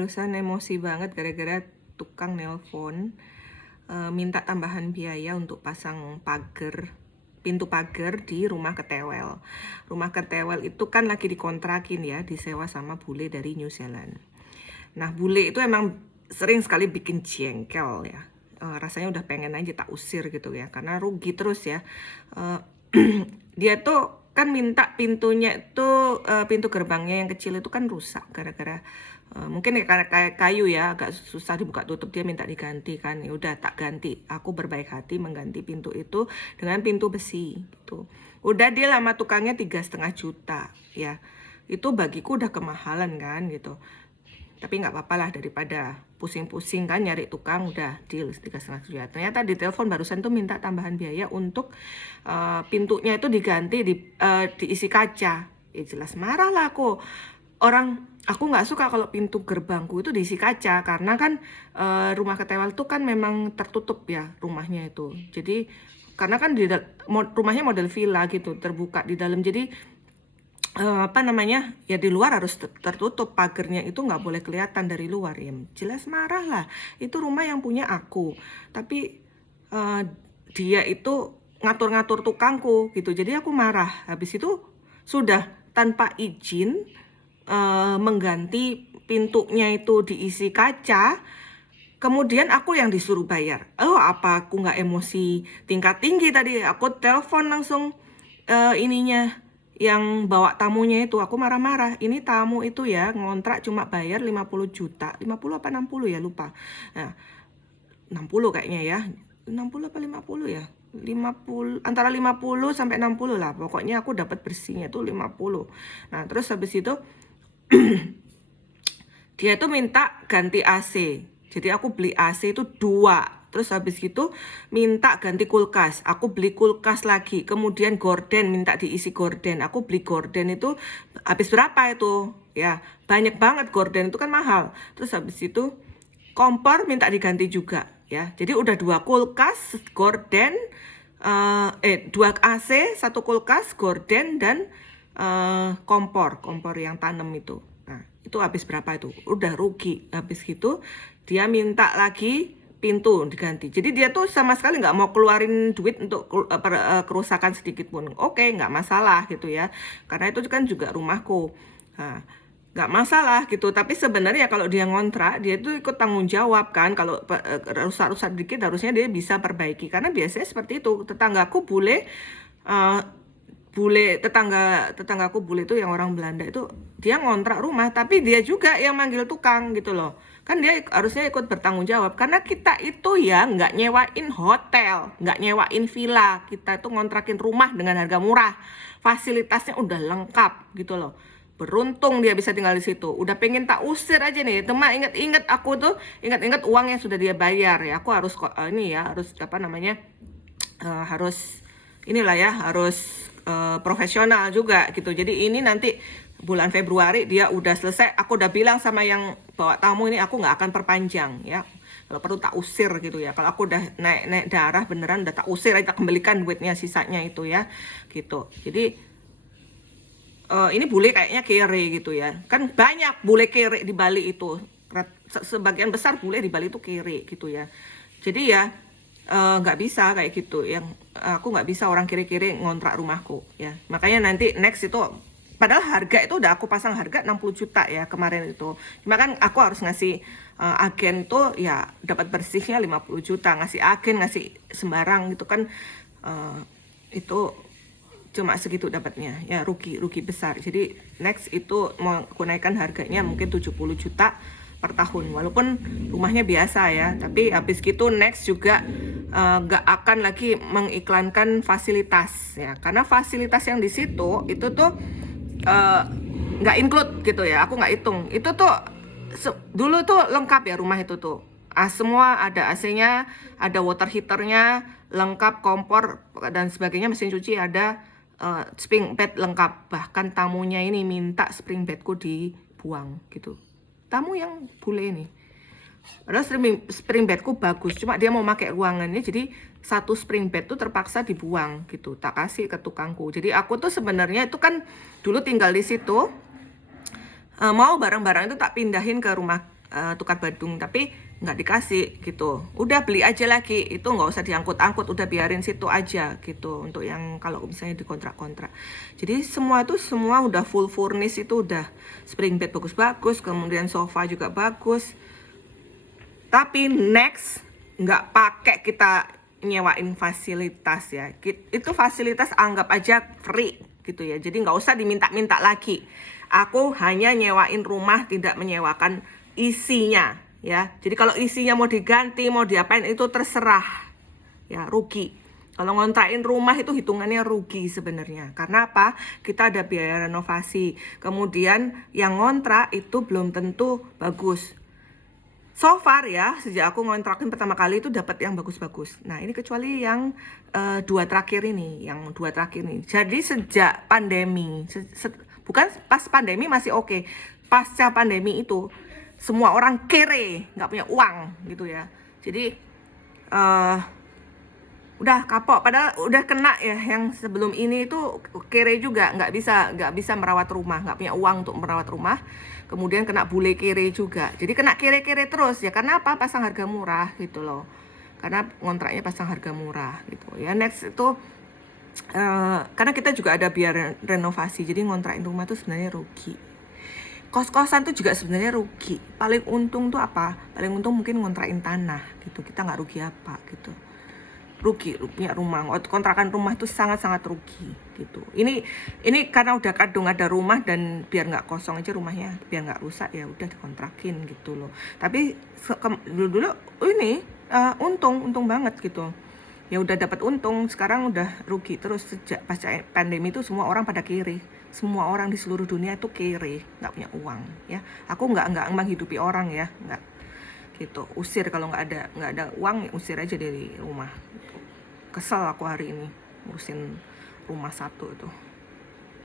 barusan emosi banget gara-gara tukang nelpon minta tambahan biaya untuk pasang pintu pagar di rumah ketewel. Rumah ketewel itu kan lagi dikontrakin ya, disewa sama bule dari New Zealand. Nah, bule itu emang sering sekali bikin jengkel ya. Rasanya udah pengen aja tak usir gitu ya, karena rugi terus ya. Eh, Dia tuh kan minta pintunya itu, pintu gerbangnya yang kecil itu kan rusak gara-gara mungkin karena kayak kayu ya, agak susah dibuka tutup, dia minta diganti kan. Ya udah tak ganti, aku berbaik hati mengganti pintu itu dengan pintu besi gitu. Udah dia lama tukangnya 3,5 juta ya, itu bagiku udah kemahalan kan gitu. Tapi nggak apa-apa lah, daripada pusing-pusing kan nyari tukang, udah deal 3,5 juta. Ternyata di telepon barusan tuh minta tambahan biaya untuk pintunya itu diganti, diisi kaca. Ya jelas marah lah aku. Aku nggak suka kalau pintu gerbangku itu diisi kaca, karena kan rumah ketewel tuh kan memang tertutup ya rumahnya itu. Jadi karena kan rumahnya model villa gitu, terbuka di dalam. Jadi apa namanya ya, di luar harus tertutup pagernya, itu nggak boleh kelihatan dari luar ya. Jelas marah lah, itu rumah yang punya aku, tapi eh, dia itu ngatur-ngatur tukangku gitu. Jadi aku marah. Habis itu sudah tanpa izin mengganti pintunya itu diisi kaca. Kemudian aku yang disuruh bayar. Oh, apa aku nggak emosi tingkat tinggi tadi? Aku telepon langsung ininya, yang bawa tamunya itu. Aku marah-marah. Ini tamu itu ya ngontrak cuma bayar 50 juta. 50 apa 60 ya, lupa. Nah, 60 kayaknya ya. 60 apa 50 ya? 50, antara 50 sampai 60 lah. Pokoknya aku dapat bersihnya tuh 50. Nah, terus habis itu dia tuh minta ganti AC. Jadi aku beli AC itu 2. Terus habis gitu minta ganti kulkas. Aku beli kulkas lagi. Kemudian gorden, minta diisi gorden. Aku beli gorden itu habis berapa itu? Ya, banyak banget, gorden itu kan mahal. Terus habis itu kompor minta diganti juga ya. Jadi udah 2 kulkas, gorden, 2 AC, 1 kulkas, gorden, dan kompor yang tanam itu. Nah, itu habis berapa itu? Udah rugi. Habis gitu dia minta lagi pintu diganti. Jadi dia tuh sama sekali nggak mau keluarin duit untuk kerusakan sedikit pun. Oke, nggak masalah gitu ya. Karena itu kan juga rumahku. Nah, nggak masalah gitu. Tapi sebenarnya kalau dia ngontrak, dia itu ikut tanggung jawab kan. Kalau rusak-rusak dikit harusnya dia bisa perbaiki. Karena biasanya seperti itu. Tetanggaku uh, tetanggaku bule itu yang orang Belanda itu, dia ngontrak rumah tapi dia juga yang manggil tukang gitu loh. Kan dia harusnya ikut bertanggung jawab, karena kita itu ya nggak nyewain hotel, nggak nyewain villa, kita itu ngontrakin rumah dengan harga murah, fasilitasnya udah lengkap gitu loh. Beruntung dia bisa tinggal di situ. Udah pengen tak usir aja nih. Cuma inget-inget aku tuh, inget-inget uang yang sudah dia bayar ya. Aku harus ini ya, harus apa namanya, harus inilah ya, harus profesional juga gitu. Jadi ini nanti bulan Februari dia udah selesai. Aku udah bilang sama yang bawa tamu ini, aku nggak akan perpanjang ya. Kalau perlu tak usir gitu ya. Kalau aku udah naik darah beneran, udah tak usir aja, kembalikan duitnya sisanya itu ya gitu. Jadi ini bule kayaknya kere gitu ya. Kan banyak bule kere di Bali itu. Sebagian besar bule di Bali itu kere gitu ya. Jadi ya nggak bisa kayak gitu. Yang aku nggak bisa orang kere-kere ngontrak rumahku ya. Makanya nanti next itu, padahal harga itu udah aku pasang harga 60 juta ya kemarin itu. Cuma kan aku harus ngasih agen tuh ya, dapat bersihnya 50 juta. Ngasih agen, ngasih sembarang gitu kan, itu cuma segitu dapatnya ya, rugi besar. Jadi next itu mau aku naikkan harganya mungkin 70 juta per tahun, walaupun rumahnya biasa ya. Tapi habis gitu next juga nggak akan lagi mengiklankan fasilitas ya, karena fasilitas yang di situ itu tuh nggak include gitu ya. Aku nggak hitung itu tuh. Dulu tuh lengkap ya rumah itu tuh, semua ada AC-nya, ada water heaternya lengkap, kompor dan sebagainya, mesin cuci ada, spring bed lengkap. Bahkan tamunya ini minta spring bedku dibuang gitu, tamu yang bule ini. Padahal spring bedku bagus, cuma dia mau pakai ruangannya, jadi satu spring bed tuh terpaksa dibuang gitu, tak kasih ke tukangku. Jadi aku tuh sebenarnya itu kan dulu tinggal di situ, mau barang-barang itu tak pindahin ke rumah tukar badung, tapi nggak dikasih gitu. Udah beli aja lagi, itu nggak usah diangkut-angkut, udah biarin situ aja gitu. Untuk yang kalau misalnya dikontrak-kontrak, jadi semua udah full furnish, itu udah spring bed bagus-bagus, kemudian sofa juga bagus. Tapi next, nggak pakai kita nyewain fasilitas ya. Itu fasilitas anggap aja free gitu ya. Jadi nggak usah diminta-minta lagi. Aku hanya nyewain rumah, tidak menyewakan isinya ya. Jadi kalau isinya mau diganti, mau diapain, itu terserah ya, rugi. Kalau ngontrakin rumah itu hitungannya rugi sebenarnya. Karena apa? Kita ada biaya renovasi. Kemudian yang ngontrak itu belum tentu bagus. So far ya, sejak aku ngontrakin pertama kali itu dapat yang bagus-bagus. Nah ini kecuali yang dua terakhir ini. Jadi sejak pandemi, bukan pas pandemi masih oke. Pasca pandemi itu semua orang kere, nggak punya uang gitu ya. Jadi udah kapok, padahal udah kena ya. Yang sebelum ini itu kere juga, nggak bisa merawat rumah, nggak punya uang untuk merawat rumah. Kemudian kena bule kere juga, jadi kena kere-kere terus ya. Karena apa? Pasang harga murah gitu loh, karena ngontraknya pasang harga murah gitu ya. Next itu karena kita juga ada biaya renovasi, jadi ngontrakin rumah tuh sebenarnya rugi. Kos-kosan tuh juga sebenarnya rugi. Paling untung tuh apa? Paling untung mungkin ngontrakin tanah gitu, kita nggak rugi apa gitu. Rugi punya rumah, kontrakan rumah itu sangat-sangat rugi gitu. Ini karena udah kadung ada rumah, dan biar nggak kosong aja rumahnya, biar nggak rusak ya udah dikontrakin gitu loh. Tapi dulu ini untung banget gitu. Ya udah dapat untung, sekarang udah rugi terus. Sejak pasca pandemi itu semua orang pada kere. Semua orang di seluruh dunia itu kere, nggak punya uang ya. Aku nggak menghidupi orang ya, nggak gitu. Usir kalau nggak ada uang, usir aja dari rumah gitu. Kesel aku hari ini ngurusin rumah satu itu.